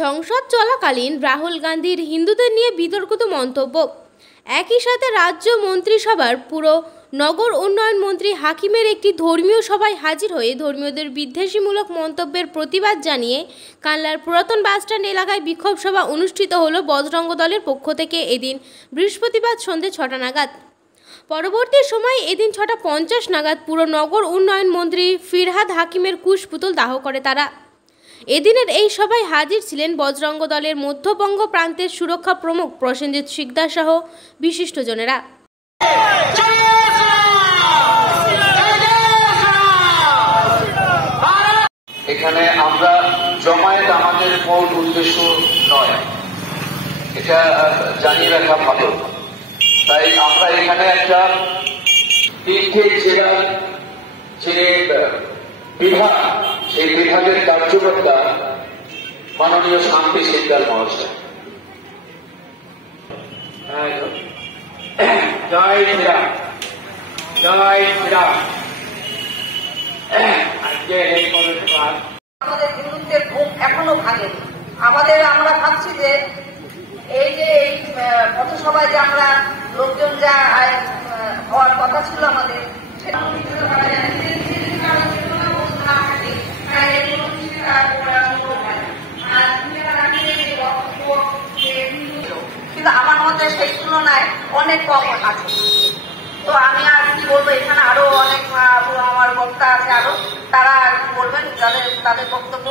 সংসদ চলাকালীন রাহুল গান্ধীর হিন্দুদের নিয়ে বিতর্কিত মন্তব্য। একই সাথে রাজ্য মন্ত্রিসভার পুরো নগর উন্নয়ন মন্ত্রী হাকিমের একটি ধর্মীয় সভায় হাজির হয়ে ধর্মীয়দের বিদ্বেষীমূলক মন্তব্যের প্রতিবাদ জানিয়ে কানলার পুরাতন বাসস্ট্যান্ড এলাকায় বিক্ষোভ সভা অনুষ্ঠিত হলো বজরঙ্গ দলের পক্ষ থেকে এদিন বৃহস্পতিবার সন্ধ্যে 6টা নাগাদ। পরবর্তী সময়ে এদিন 6:50 নাগাদ পুরো নগর উন্নয়ন মন্ত্রী ফিরহাদ হাকিমের কুশ পুতুল দাহ করে তারা। এদিনের এই সভায় হাজির ছিলেন বজরঙ্গ দলের মধ্যবঙ্গ প্রান্তের সুরক্ষা প্রমুখ প্রসেনজিৎ শিকদার সহ বিশিষ্টজনেরা। এখানে আমরা জমায়েত আমাদের মূল উদ্দেশ্য নয়, এটা জানিয়ে রাখা ভালো। তাই আমরা এখানে একটা তিনটে জেলার যে বিভাগ, সেই বিভাগের কার্যকর্তা মাননীয় শান্তি শিকদার মহাশয়। জয় শ্রীরাম, জয় শ্রীরাম। আমাদের হিন্দুদের ঘুম এখনো ভাঙেনি। আমরা ভাবছি যে এই যে এই পথসভায় যে আমরা লোকজন যা হওয়ার কথা ছিল আমাদের, কিন্তু আমার মতে সেই তুলনায় অনেক কম আছে। তো আমি আর কি বলবো, এখানে আরো অনেক আমার বক্তা আছে, আরো তারা বলবেন, তাদের বক্তব্য